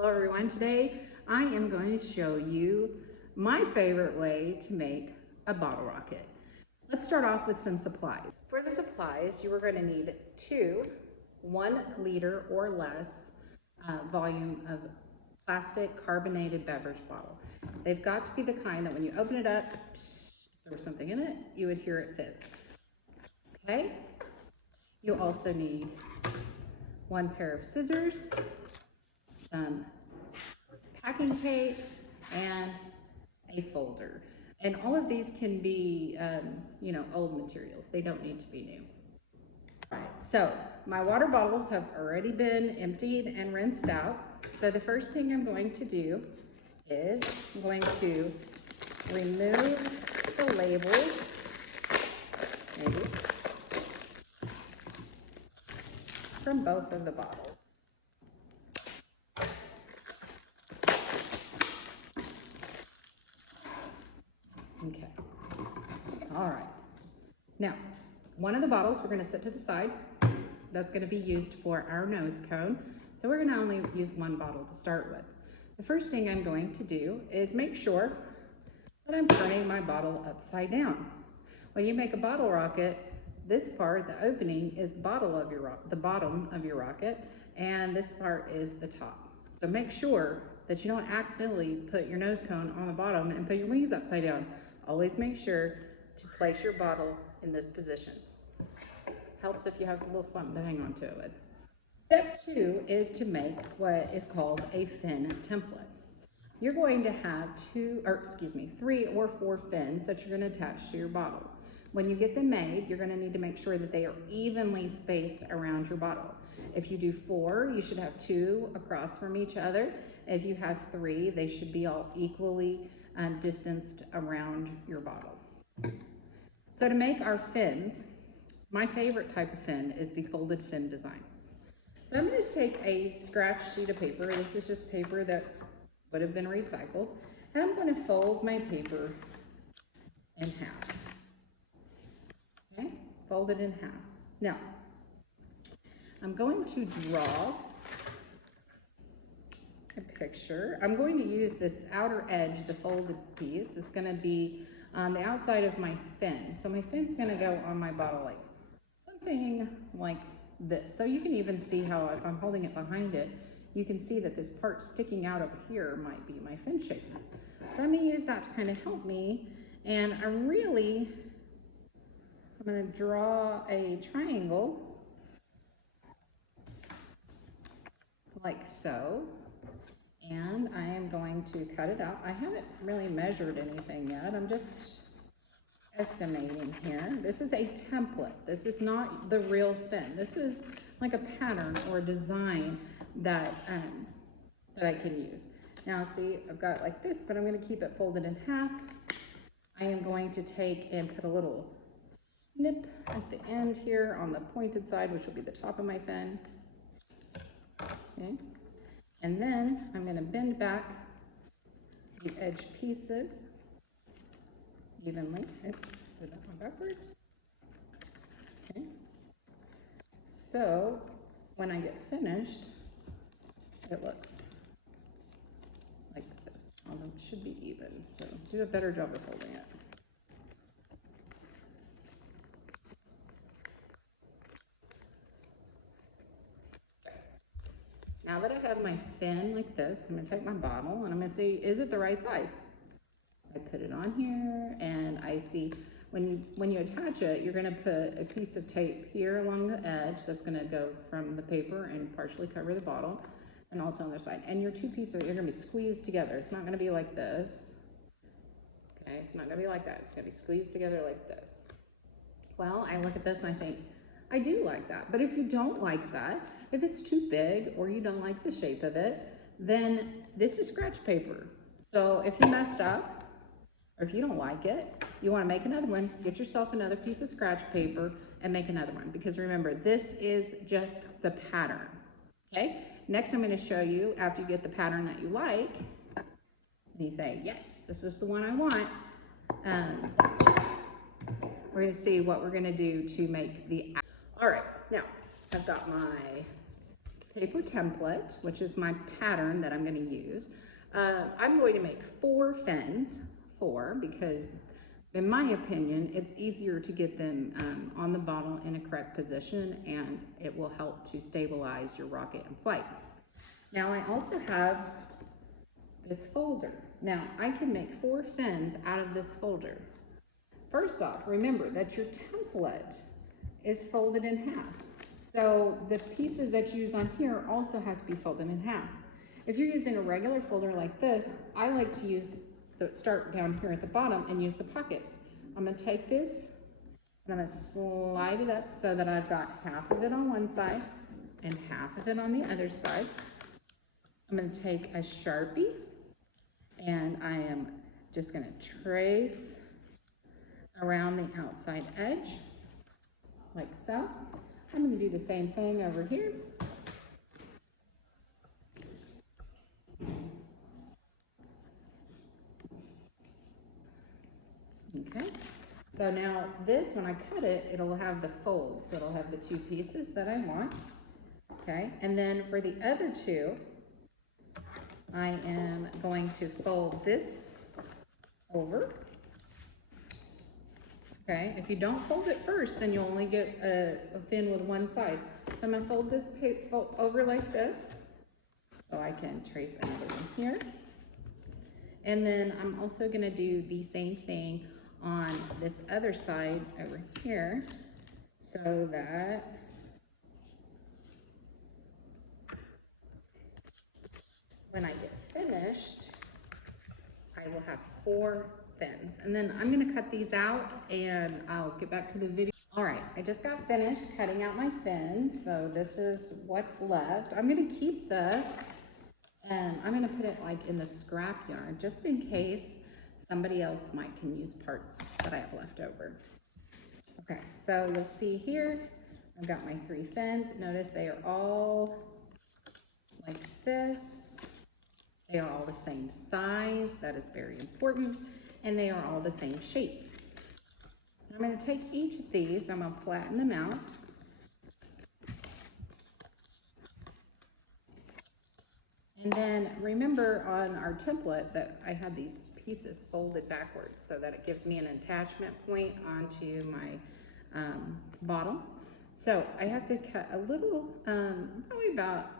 Hello everyone, today I am going to show you my favorite way to make a bottle rocket. Let's start off with some supplies. For the supplies, you are going to need 1 liter or less volume of plastic carbonated beverage bottle. They've got to be the kind that when you open it up, psh, there was something in it, you would hear it fizz. Okay? You also need 1 pair of scissors, some packing tape, and a folder. And all of these can be, old materials. They don't need to be new. All right, so my water bottles have already been emptied and rinsed out. So the first thing I'm going to do is I'm going to remove the labels, maybe, from both of the bottles. Okay, all right. Now, one of the bottles we're gonna set to the side. That's gonna be used for our nose cone. So we're gonna only use 1 bottle to start with. The first thing I'm going to do is make sure that I'm turning my bottle upside down. When you make a bottle rocket, this part, the opening, is the bottom of your rocket, and this part is the top. So make sure that you don't accidentally put your nose cone on the bottom and put your wings upside down. Always make sure to place your bottle in this position. Helps if you have a little something to hang on to it. Step 2 is to make what is called a fin template. You're going to have 3 or 4 fins that you're going to attach to your bottle. When you get them made, you're going to need to make sure that they are evenly spaced around your bottle. If you do 4, you should have 2 across from each other. If you have 3, they should be all equally distanced around your bottle. So to make our fins, my favorite type of fin is the folded fin design. So I'm going to take a scratch sheet of paper. This is just paper that would have been recycled. And I'm going to fold my paper in half. Okay, fold it in half. Now, I'm going to draw a picture. I'm going to use this outer edge, the folded piece. It's going to be on the outside of my fin. So my fin's going to go on my bottle like something like this. So you can even see how if I'm holding it behind it, you can see that this part sticking out over here might be my fin shape. So I'm going to use that to kind of help me. And I'm going to draw a triangle like so. And I am going to cut it out. I haven't really measured anything yet. I'm just estimating here. This is a template. This is not the real fin. This is like a pattern or a design that I can use. Now see, I've got it like this, but I'm going to keep it folded in half. I am going to take and put a little snip at the end here on the pointed side, which will be the top of my fin. Okay. And then I'm going to bend back the edge pieces evenly. Do that one backwards. Okay. So when I get finished, it looks like this. Although it should be even. So do a better job of folding it. Now that I have my fin like this, I'm going to take my bottle and I'm going to see, is it the right size? I put it on here and I see when you attach it, you're going to put a piece of tape here along the edge that's going to go from the paper and partially cover the bottle, and also on the side. And your 2 pieces are going to be squeezed together. It's not going to be like this. Okay, it's not going to be like that. It's going to be squeezed together like this. Well, I look at this and I think, I do like that. But if you don't like that, if it's too big or you don't like the shape of it, then this is scratch paper. So if you messed up or if you don't like it, you want to make another one, get yourself another piece of scratch paper and make another one. Because remember, this is just the pattern. Okay? Next, I'm going to show you after you get the pattern that you like, and you say, yes, this is the one I want. We're going to see what we're going to do to make the. All right, now I've got my paper template, which is my pattern that I'm going to use. I'm going to make 4 fins, because in my opinion, it's easier to get them on the bottle in a correct position, and it will help to stabilize your rocket in flight. Now I also have this folder. Now I can make 4 fins out of this folder. First off, remember that your template is folded in half. So the pieces that you use on here also have to be folded in half. If you're using a regular folder like this, I like to use start down here at the bottom and use the pockets. I'm gonna take this and I'm gonna slide it up so that I've got half of it on one side and half of it on the other side. I'm gonna take a Sharpie and I am just gonna trace around the outside edge, like so. I'm gonna do the same thing over here. Okay, so now this, when I cut it, it'll have the folds. So it'll have the 2 pieces that I want. Okay, and then for the other 2, I am going to fold this over. Okay, if you don't fold it first, then you'll only get a fin with one side. So I'm gonna fold this over like this, so I can trace another one here. And then I'm also gonna do the same thing on this other side over here, so that when I get finished, I will have 4 fins. And then I'm gonna cut these out and I'll get back to the video. All right, I just got finished cutting out my fins. So this is what's left. I'm gonna keep this and I'm gonna put it like in the scrap yard just in case somebody else can use parts that I have left over. Okay, so you'll see here, I've got my 3 fins. Notice they are all like this. They are all the same size. That is very important. And they are all the same shape. I'm going to take each of these, I'm going to flatten them out. And then remember on our template that I had these pieces folded backwards so that it gives me an attachment point onto my bottle. So I have to cut a little, probably about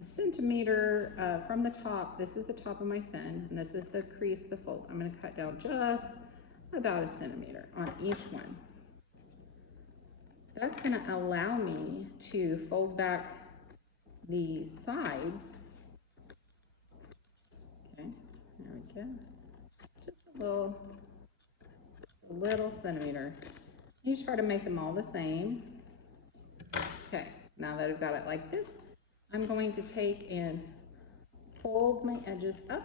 a centimeter from the top. This is the top of my fin, and this is the crease, the fold. I'm going to cut down just about a centimeter on each one. That's going to allow me to fold back the sides. Okay, there we go. Just a little centimeter. You try to make them all the same. Okay, now that I've got it like this, I'm going to take and fold my edges up,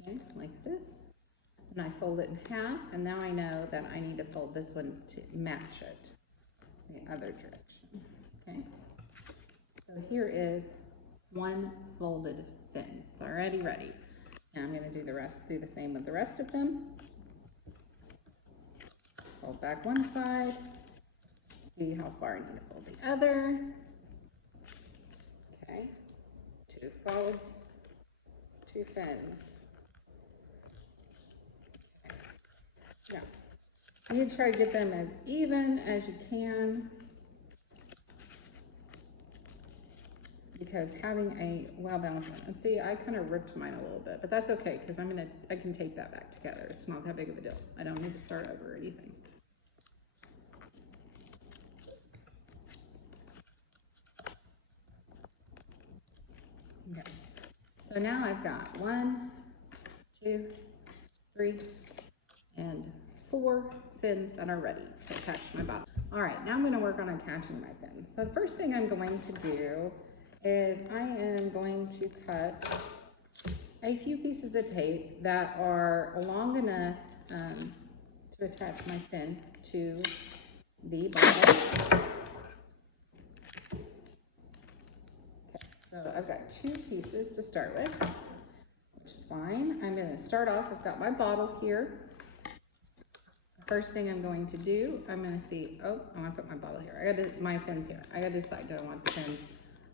okay, like this. And I fold it in half, and now I know that I need to fold this one to match it the other direction, okay? So here is one folded fin. It's already ready. Now I'm gonna do the same with the rest of them. Fold back one side, see how far I need to fold the other. Okay, 2 folds, 2 fins. Now, you need to try to get them as even as you can, because having a well-balanced one, and see, I kind of ripped mine a little bit, but that's okay, because I can take that back together. It's not that big of a deal. I don't need to start over or anything. Okay, so now I've got 1, 2, 3, and 4 fins that are ready to attach to my bottle. All right, now I'm going to work on attaching my fins. So the first thing I'm going to do is I am going to cut a few pieces of tape that are long enough to attach my fin to the bottle. So I've got 2 pieces to start with, which is fine. I'm going to start off, I've got my bottle here. The first thing I'm going to do, I'm going to see, oh, I want to put my bottle here. My fins here. I got to decide, do I want the fins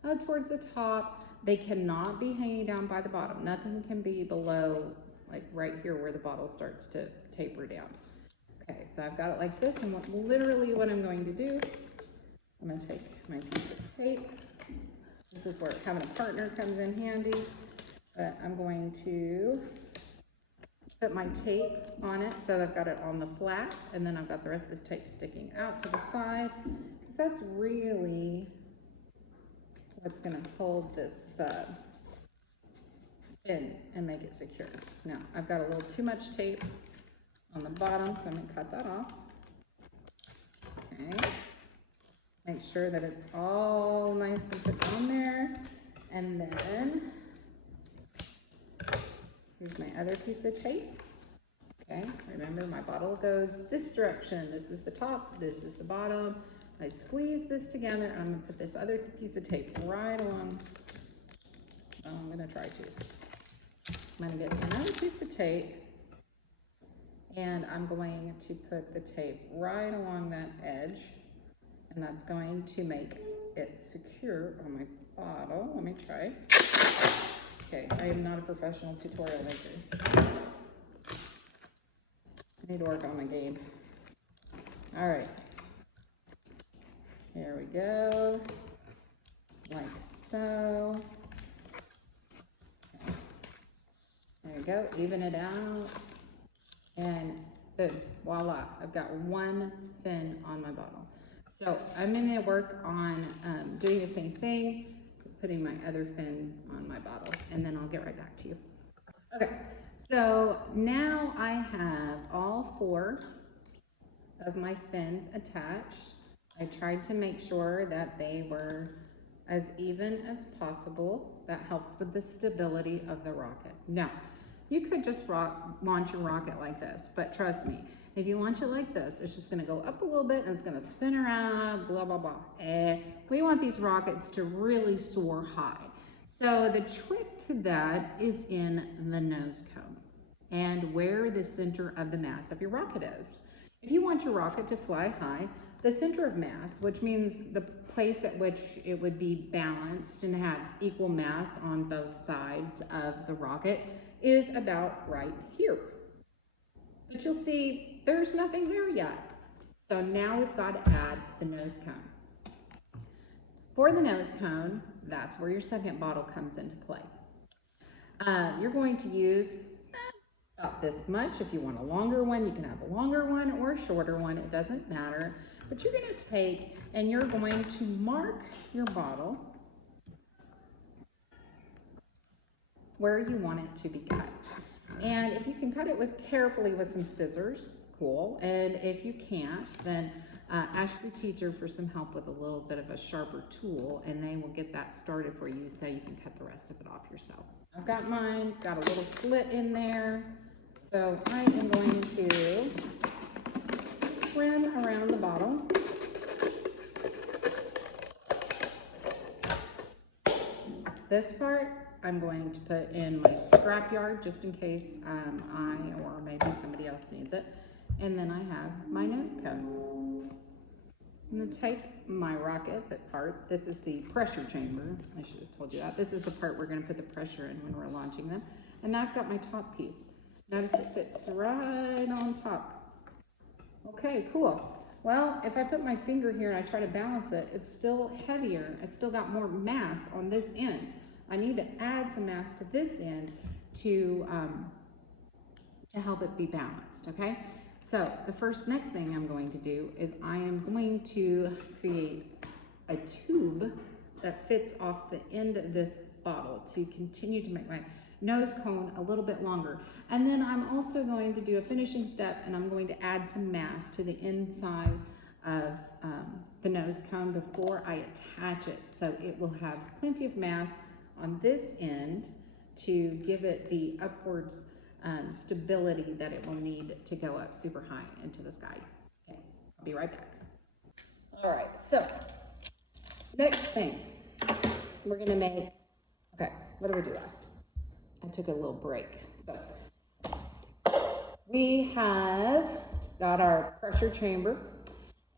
up towards the top. They cannot be hanging down by the bottom. Nothing can be below, like right here where the bottle starts to taper down. Okay, so I've got it like this, and literally what I'm going to do, I'm going to take my piece of tape. This is where having a partner comes in handy, but I'm going to put my tape on it so I've got it on the flat, and then I've got the rest of this tape sticking out to the side, because that's really what's going to hold this in and make it secure. Now, I've got a little too much tape on the bottom, so I'm going to cut that off. Okay. Make sure that it's all nice and put on there. And then, here's my other piece of tape. Okay, remember my bottle goes this direction. This is the top, this is the bottom. I squeeze this together, and I'm gonna put this other piece of tape right along. Oh, I'm gonna try to. I'm gonna get another piece of tape, and I'm going to put the tape right along that edge, and that's going to make it secure on my bottle. Let me try. Okay, I am not a professional tutorial maker. I need to work on my game. All right. Here we go, like so. Okay. There we go, even it out, and boom, voila, I've got one fin on my bottle. So I'm gonna work on doing the same thing, putting my other fin on my bottle, and then I'll get right back to you. Okay, so now I have all 4 of my fins attached. I tried to make sure that they were as even as possible. That helps with the stability of the rocket. Now, you could just launch a rocket like this, but trust me, if you launch it like this, it's just gonna go up a little bit and it's gonna spin around, blah, blah, blah. We want these rockets to really soar high. So the trick to that is in the nose cone and where the center of the mass of your rocket is. If you want your rocket to fly high, the center of mass, which means the place at which it would be balanced and have equal mass on both sides of the rocket, is about right here. But you'll see there's nothing there yet. So now we've got to add the nose cone. For the nose cone, that's where your second bottle comes into play. You're going to use about this much. If you want a longer one, you can have a longer one or a shorter one, it doesn't matter. But you're gonna take and you're going to mark your bottle where you want it to be cut. And if you can cut it carefully with some scissors, cool. And if you can't, then ask your teacher for some help with a little bit of a sharper tool, and they will get that started for you so you can cut the rest of it off yourself. I've got mine, got a little slit in there. So I am going to trim around the bottle. This part I'm going to put in my scrap yard just in case I or maybe somebody else needs it. And then I have my nose cone. I'm going to take my rocket, that part. This is the pressure chamber. I should have told you that. This is the part we're going to put the pressure in when we're launching them. And now I've got my top piece. Notice it fits right on top. Okay, cool. Well, if I put my finger here and I try to balance it, it's still heavier. It's still got more mass on this end. I need to add some mass to this end to help it be balanced, okay? So the next thing I'm going to do is I am going to create a tube that fits off the end of this bottle to continue to make my nose cone a little bit longer. And then I'm also going to do a finishing step, and I'm going to add some mass to the inside of the nose cone before I attach it. So it will have plenty of mass on this end to give it the upwards stability that it will need to go up super high into the sky. Okay, I'll be right back. All right, so next thing we're gonna make, okay, what did we do last? I took a little break. So we have got our pressure chamber,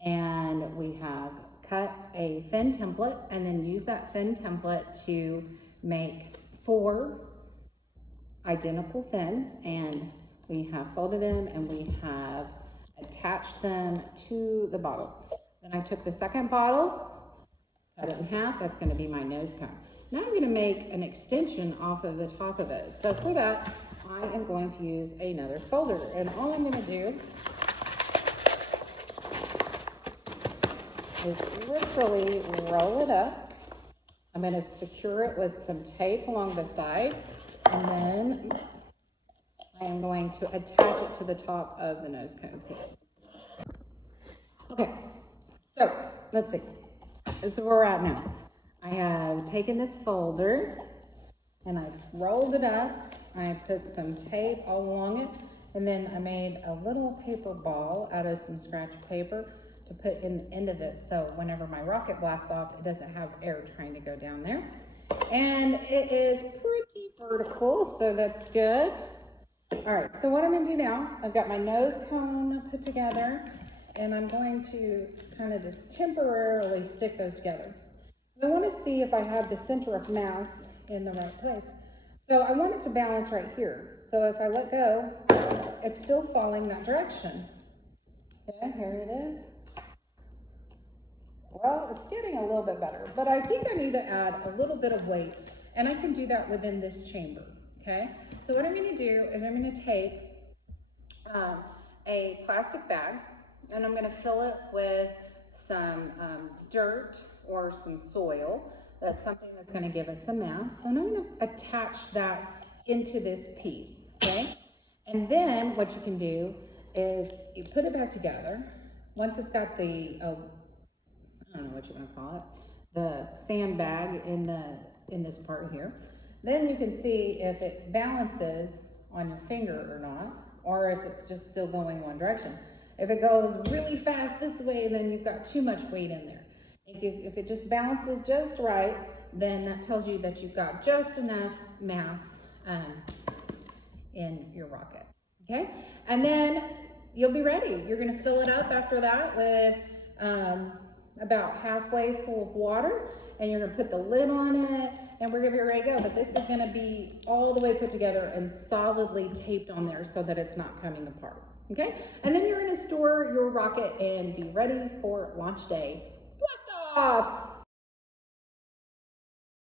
and we have cut a fin template and then use that fin template to make 4 identical fins, and we have folded them and we have attached them to the bottle. Then I took the second bottle, cut it in half. That's going to be my nose cone. Now I'm going to make an extension off of the top of it. So for that, I am going to use another folder, and all I'm going to do is literally roll it up. I'm going to secure it with some tape along the side, and then I am going to attach it to the top of the nose cone piece. Okay, so let's see. This is where we're at now. I have taken this folder and I've rolled it up. I put some tape all along it, and then I made a little paper ball out of some scratch paper to put in the end of it, so whenever my rocket blasts off, it doesn't have air trying to go down there. And it is pretty vertical, so that's good. All right, so what I'm gonna do now, I've got my nose cone put together, and I'm going to kind of just temporarily stick those together. I want to see if I have the center of mass in the right place. So I want it to balance right here. So if I let go, it's still falling that direction. Yeah, here it is. Well, it's getting a little bit better, but I think I need to add a little bit of weight, and I can do that within this chamber, okay? So what I'm going to do is I'm going to take a plastic bag, and I'm going to fill it with some dirt or some soil. That's something that's going to give it some mass. So I'm going to attach that into this piece, okay? And then what you can do is you put it back together. Once it's got the, I don't know what you want to call it, the sandbag in this part here, then you can see if it balances on your finger or not, or if it's just still going one direction. If it goes really fast this way, then you've got too much weight in there. If it just balances just right, then that tells you that you've got just enough mass in your rocket, okay? And then you'll be ready. You're gonna fill it up after that with about halfway full of water, and you're gonna put the lid on it, and we're gonna be ready to go. But this is gonna be all the way put together and solidly taped on there so that it's not coming apart, okay? And then you're gonna store your rocket and be ready for launch day. Blast off!